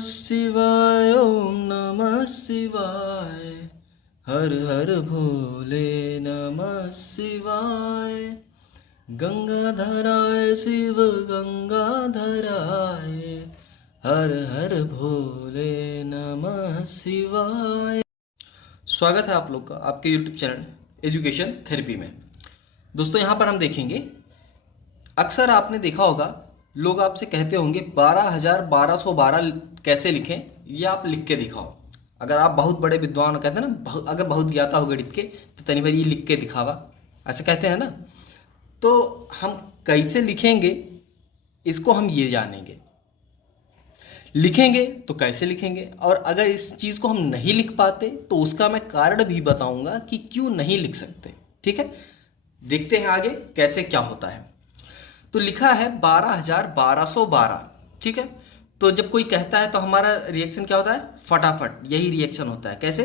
शिवाय ओम नमः शिवाय। हर हर भोले नमः शिवाय। गंगाधराय शिव गंगाधराय। हर हर भोले नमः शिवाय। स्वागत है आप लोग का आपके यूट्यूब चैनल एजुकेशन थेरेपी में। दोस्तों यहाँ पर हम देखेंगे, अक्सर आपने देखा होगा लोग आपसे कहते होंगे 12,1212 कैसे लिखें, ये आप लिख के दिखाओ। अगर आप बहुत बड़े विद्वान कहते हैं ना, अगर बहुत ज्ञाता हो गणित के तो तनी बार ये लिख के दिखावा, ऐसे कहते हैं ना। तो हम कैसे लिखेंगे इसको हम ये जानेंगे, लिखेंगे तो कैसे लिखेंगे, और अगर इस चीज़ को हम नहीं लिख पाते तो उसका मैं कारण भी बताऊंगा कि क्यों नहीं लिख सकते। ठीक है, देखते हैं आगे कैसे क्या होता है। तो लिखा है 12,1212। ठीक है, तो जब कोई कहता है तो हमारा रिएक्शन क्या होता है? फटाफट, यही रिएक्शन होता है। कैसे?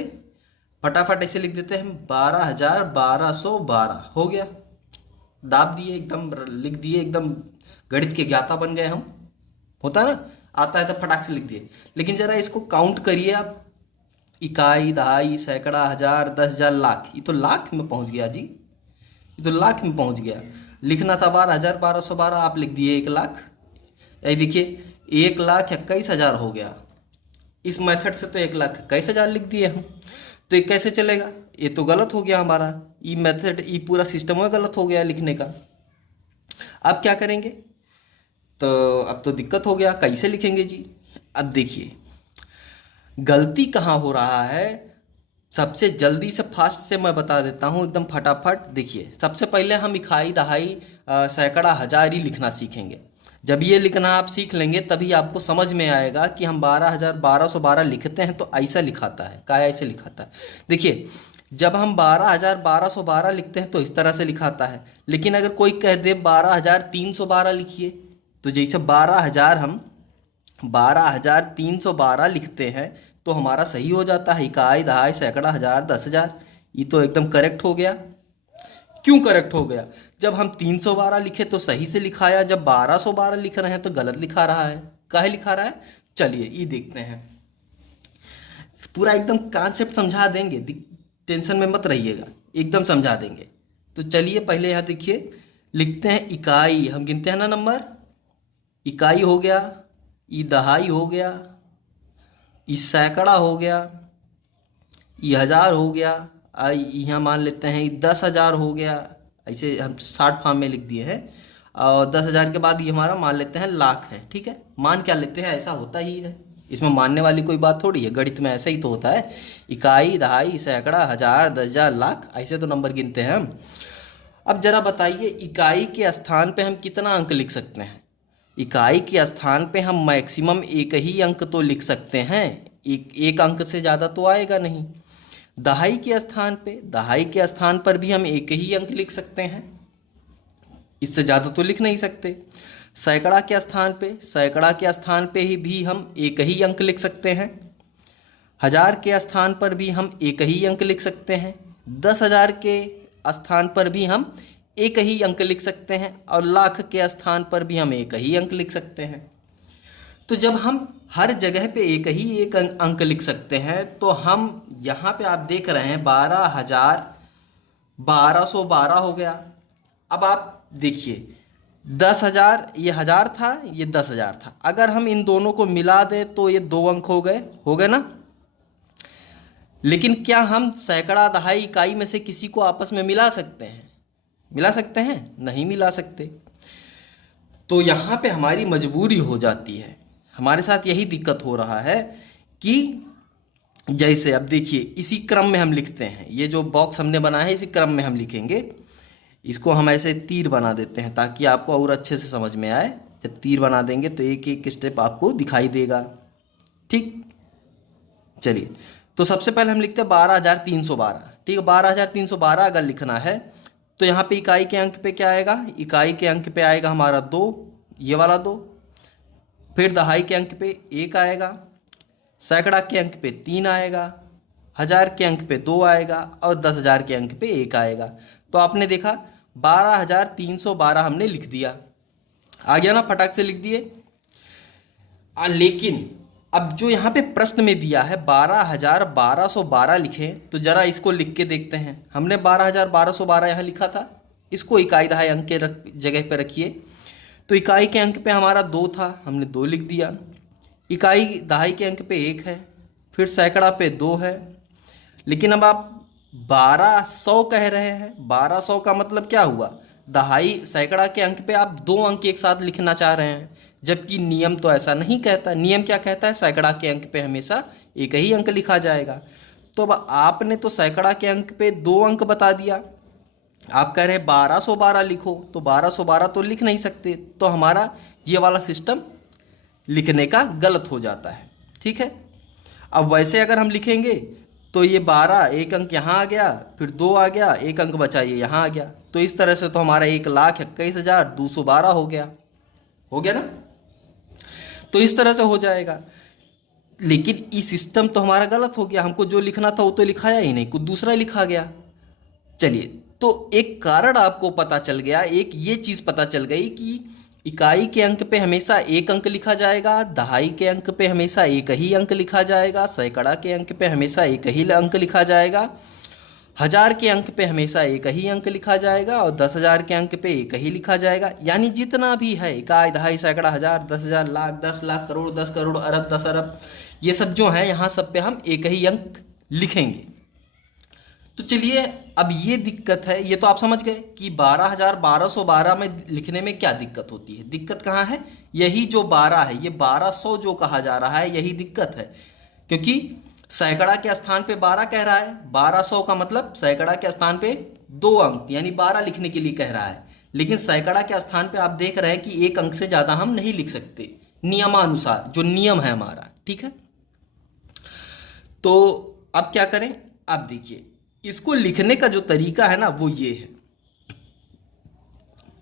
फटाफट ऐसे लिख देते हैं 12,1212 हो गया, दाब दिए, एकदम लिख दिए, एकदम गणित के ज्ञाता बन गए हम। होता है ना, आता है तो फटाक से लिख दिए। लेकिन जरा इसको काउंट करिए आप, इकाई, दहाई, सैकड़ा, हजार, 10,000, लाख। ये तो लाख में पहुंच गया जी, ये तो लाख में पहुंच गया। लिखना था 12,1212, आप लिख दिए 1,00,000। ये देखिए 1,21,000 हो गया। इस मेथड से तो 1,21,000 लिख दिए हम। तो ये कैसे चलेगा? ये तो गलत हो गया हमारा, ये मेथड, ये पूरा सिस्टम में गलत हो गया लिखने का। अब क्या करेंगे? तो अब तो दिक्कत हो गया, कैसे लिखेंगे जी? अब देखिए गलती कहाँ हो रहा है, सबसे जल्दी से फास्ट से मैं बता देता हूँ एकदम फटाफट। देखिए सबसे पहले हम इकाई, दहाई, सैकड़ा, हजार ही लिखना सीखेंगे। जब ये लिखना आप सीख लेंगे तभी आपको समझ में आएगा कि हम 12,1212 लिखते हैं तो ऐसा लिखाता है, क्या ऐसे लिखाता है। देखिए जब हम 12,1212 लिखते हैं तो इस तरह से लिखाता है। लेकिन अगर कोई कह दे 12,312 लिखिए, तो जैसे 12,000 हम 12,312 लिखते हैं तो हमारा सही हो जाता है। इकाई, दहाई, सैकड़ा, हजार, 10,000, ये तो एकदम करेक्ट हो गया। क्यों करेक्ट हो गया? जब हम 312 लिखे तो सही से लिखाया, जब 1212 लिख रहे हैं तो गलत लिखा रहा है। काहे लिखा रहा है? चलिए ये देखते हैं, पूरा एकदम कॉन्सेप्ट समझा देंगे, टेंशन में मत रहिएगा, एकदम समझा देंगे। तो चलिए पहले यहाँ देखिए, लिखते हैं इकाई, हम गिनते हैं ना नंबर। इकाई हो गया, ये दहाई हो गया, ये सैकड़ा हो गया, ये हजार हो गया, यहाँ मान लेते हैं ये 10,000 हो गया। ऐसे हम 60 फॉर्म में लिख दिए हैं। और 10,000 के बाद ये हमारा मान लेते हैं लाख है। ठीक है, मान क्या लेते हैं, ऐसा होता ही है, इसमें मानने वाली कोई बात थोड़ी है, गणित में ऐसा ही तो होता है। इकाई, दहाई, सैकड़ा, हजार, 10,000, लाख, ऐसे तो नंबर गिनते हैं हम। अब जरा बताइए इकाई के स्थान पे हम कितना अंक लिख सकते हैं? इकाई के स्थान पे हम मैक्सिमम एक ही अंक तो लिख सकते हैं, एक अंक से ज़्यादा तो आएगा नहीं। दहाई के स्थान पर भी हम एक ही अंक लिख सकते हैं, इससे ज़्यादा तो लिख नहीं सकते। सैकड़ा के स्थान पे ही भी हम एक ही अंक लिख सकते हैं। हजार के स्थान पर भी हम एक ही अंक लिख सकते हैं। 10,000 के स्थान पर भी हम एक ही अंक लिख सकते हैं, और लाख के स्थान पर भी हम एक ही अंक लिख सकते हैं। तो जब हम हर जगह पे एक अंक लिख सकते हैं तो हम यहाँ पे आप देख रहे हैं 12,1212 हो गया। अब आप देखिए 10,000, ये हजार था, ये 10,000 था, अगर हम इन दोनों को मिला दें तो ये 2 अंक हो गए ना। लेकिन क्या हम सैकड़ा, दहाई, इकाई में से किसी को आपस में मिला सकते हैं? नहीं मिला सकते। तो यहाँ पे हमारी मजबूरी हो जाती है, हमारे साथ यही दिक्कत हो रहा है कि जैसे अब देखिए इसी क्रम में हम लिखते हैं, ये जो बॉक्स हमने बनाया है इसी क्रम में हम लिखेंगे। इसको हम ऐसे तीर बना देते हैं ताकि आपको और अच्छे से समझ में आए। जब तीर बना देंगे तो एक एक स्टेप आपको दिखाई देगा। ठीक, चलिए तो सबसे पहले हम लिखते हैं 12,312। ठीक है, 12,312 अगर लिखना है तो यहाँ पे इकाई के अंक पे क्या आएगा? इकाई के अंक पे आएगा हमारा 2, ये वाला 2। फिर दहाई के अंक पे 1 आएगा, सैकड़ा के अंक पे 3 आएगा, हजार के अंक पे 2 आएगा, और 10,000 के अंक पे 1 आएगा। तो आपने देखा 12,312 हमने लिख दिया, आ गया ना, फटाक से लिख दिए। लेकिन अब जो यहाँ पे प्रश्न में दिया है 12,1212 लिखें, तो जरा इसको लिख के देखते हैं। हमने 12,1212 यहाँ लिखा था, इसको इकाई दहाई अंक के जगह पे रखिए। तो इकाई के अंक पे हमारा 2 था, हमने 2 लिख दिया। इकाई दहाई के अंक पे 1 है, फिर सैकड़ा पे 2 है। लेकिन अब आप 1200 कह रहे हैं, 1200 का मतलब क्या हुआ? दहाई सैकड़ा के अंक पे आप 2 अंक एक साथ लिखना चाह रहे हैं, जबकि नियम तो ऐसा नहीं कहता। नियम क्या कहता है? सैकड़ा के अंक पे हमेशा एक ही अंक लिखा जाएगा। तो अब आपने तो सैकड़ा के अंक पे 2 अंक बता दिया, आप कह रहे हैं 1212 लिखो, तो 1212 तो लिख नहीं सकते, तो हमारा ये वाला सिस्टम लिखने का गलत हो जाता है। ठीक है, अब वैसे अगर हम लिखेंगे तो ये 12, एक अंक यहाँ आ गया, फिर 2 आ गया, एक अंक बचा ये यहाँ आ गया, तो इस तरह से तो हमारा 1,21,212 हो गया ना। तो इस तरह से हो जाएगा। लेकिन ये सिस्टम तो हमारा गलत हो गया, हमको जो लिखना था वो तो लिखाया ही नहीं, कुछ दूसरा लिखा गया। चलिए, तो एक कारण आपको पता चल गया, एक ये चीज़ पता चल गई कि इकाई के अंक पे हमेशा एक अंक लिखा जाएगा, दहाई के अंक पे हमेशा एक ही अंक लिखा जाएगा, सैकड़ा के अंक पे हमेशा एक ही अंक लिखा जाएगा, 1000 के अंक पे हमेशा एक ही अंक लिखा जाएगा, और 10,000 के अंक पे एक ही लिखा जाएगा। यानी जितना भी है, इकाई, दहाई, सैकड़ा, 1000, 10,000, लाख, 10 लाख, करोड़, 10 करोड़, अरब, 10 अरब, ये सब जो है यहाँ सब पे हम एक ही अंक लिखेंगे। तो चलिए, अब ये दिक्कत है, ये तो आप समझ गए कि 12,1212 में लिखने में क्या दिक्कत होती है। दिक्कत कहाँ है? यही जो 12 है, ये 1200 जो कहा जा रहा है, यही दिक्कत है। क्योंकि सैकड़ा के स्थान पे 12 कह रहा है, 1200 का मतलब सैकड़ा के स्थान पे 2 अंक यानी 12 लिखने के लिए कह रहा है। लेकिन सैकड़ा के स्थान पे आप देख रहे हैं कि एक अंक से ज़्यादा हम नहीं लिख सकते, नियमानुसार, जो नियम है हमारा। ठीक है, तो अब क्या करें? आप देखिए, इसको लिखने का जो तरीका है ना, वो ये है।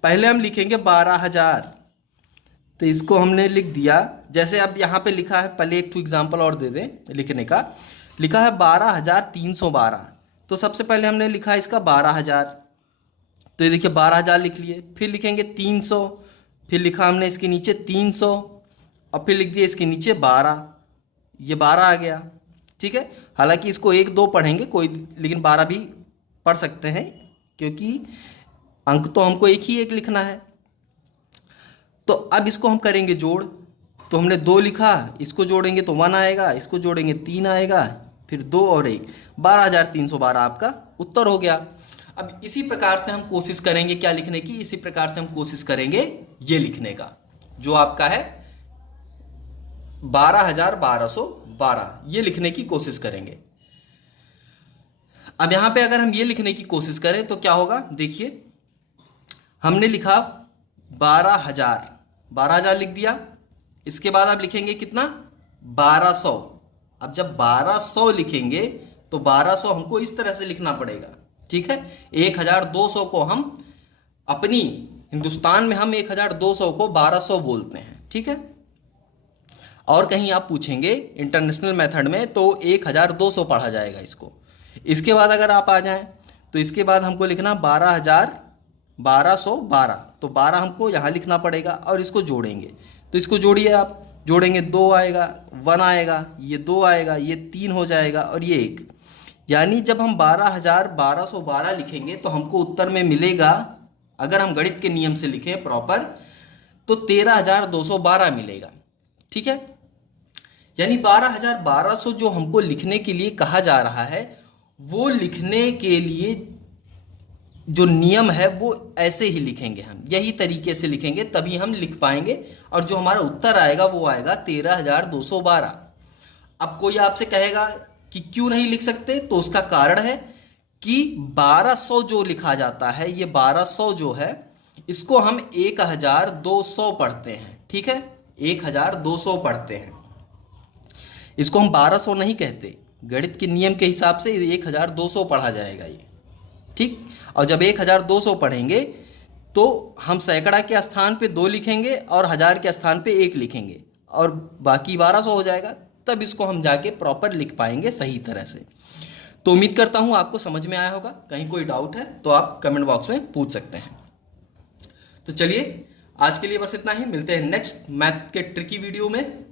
पहले हम लिखेंगे 12,000, तो इसको हमने लिख दिया। जैसे अब यहाँ पे लिखा है, पहले एक एग्जांपल और दे दें लिखने का। लिखा है 12,312, तो सबसे पहले हमने लिखा है इसका 12,000, तो ये देखिए 12,000 लिख लिए। फिर लिखेंगे 300, फिर लिखा हमने इसके नीचे 300, और फिर लिख दिया इसके नीचे 12, ये 12 आ गया। ठीक है, हालांकि इसको 1 2 पढ़ेंगे कोई, लेकिन 12 भी पढ़ सकते हैं, क्योंकि अंक तो हमको एक ही एक लिखना है। तो अब इसको हम करेंगे जोड़, तो हमने 2 लिखा, इसको जोड़ेंगे तो 1 आएगा, इसको जोड़ेंगे 3 आएगा, फिर 2 और 1, 12,312 आपका उत्तर हो गया। अब इसी प्रकार से हम कोशिश करेंगे क्या लिखने की? इसी प्रकार से हम कोशिश करेंगे ये लिखने का, जो आपका है 12,1212, ये लिखने की कोशिश करेंगे। अब यहां पे अगर हम ये लिखने की कोशिश करें तो क्या होगा? देखिए, हमने लिखा 12,000, 12,000 लिख दिया। इसके बाद आप लिखेंगे कितना? 1200। अब जब 1200 लिखेंगे तो 1200 हमको इस तरह से लिखना पड़ेगा। ठीक है, 1,200 को हम अपनी हिंदुस्तान में हम 1,200 को 1200 बोलते हैं। ठीक है, और कहीं आप पूछेंगे इंटरनेशनल मेथड में तो 1,200 पढ़ा जाएगा इसको। इसके बाद अगर आप आ जाएं तो इसके बाद हमको लिखना 12,1212, तो 12 हमको यहाँ लिखना पड़ेगा, और इसको जोड़ेंगे। तो इसको जोड़िए, आप जोड़ेंगे 2 आएगा, 1 आएगा, ये 2 आएगा, ये 3 हो जाएगा, और ये 1। यानी जब हम 12,1212 लिखेंगे तो हमको उत्तर में मिलेगा, अगर हम गणित के नियम से लिखें प्रॉपर, तो 13,212 मिलेगा। ठीक है, यानी 12,1200 जो हमको लिखने के लिए कहा जा रहा है, वो लिखने के लिए जो नियम है वो ऐसे ही लिखेंगे, हम यही तरीके से लिखेंगे, तभी हम लिख पाएंगे, और जो हमारा उत्तर आएगा वो आएगा 13,212। अब कोई आपसे कहेगा कि क्यों नहीं लिख सकते, तो उसका कारण है कि 1200 जो लिखा जाता है, ये 1200 जो है इसको हम 1,200 पढ़ते हैं। ठीक है, 1,200 पढ़ते हैं, इसको हम 1200 नहीं कहते। गणित के नियम के हिसाब से 1,200 पढ़ा जाएगा ये। ठीक, और जब 1,200 पढ़ेंगे तो हम सैकड़ा के स्थान पे 2 लिखेंगे और 1000 के स्थान पे 1 लिखेंगे, और बाकी 1200 हो जाएगा। तब इसको हम जाके प्रॉपर लिख पाएंगे सही तरह से। तो उम्मीद करता हूँ आपको समझ में आया होगा। कहीं कोई डाउट है तो आप कमेंट बॉक्स में पूछ सकते हैं। तो चलिए, आज के लिए बस इतना ही। मिलते हैं नेक्स्ट मैथ के ट्रिकी वीडियो में।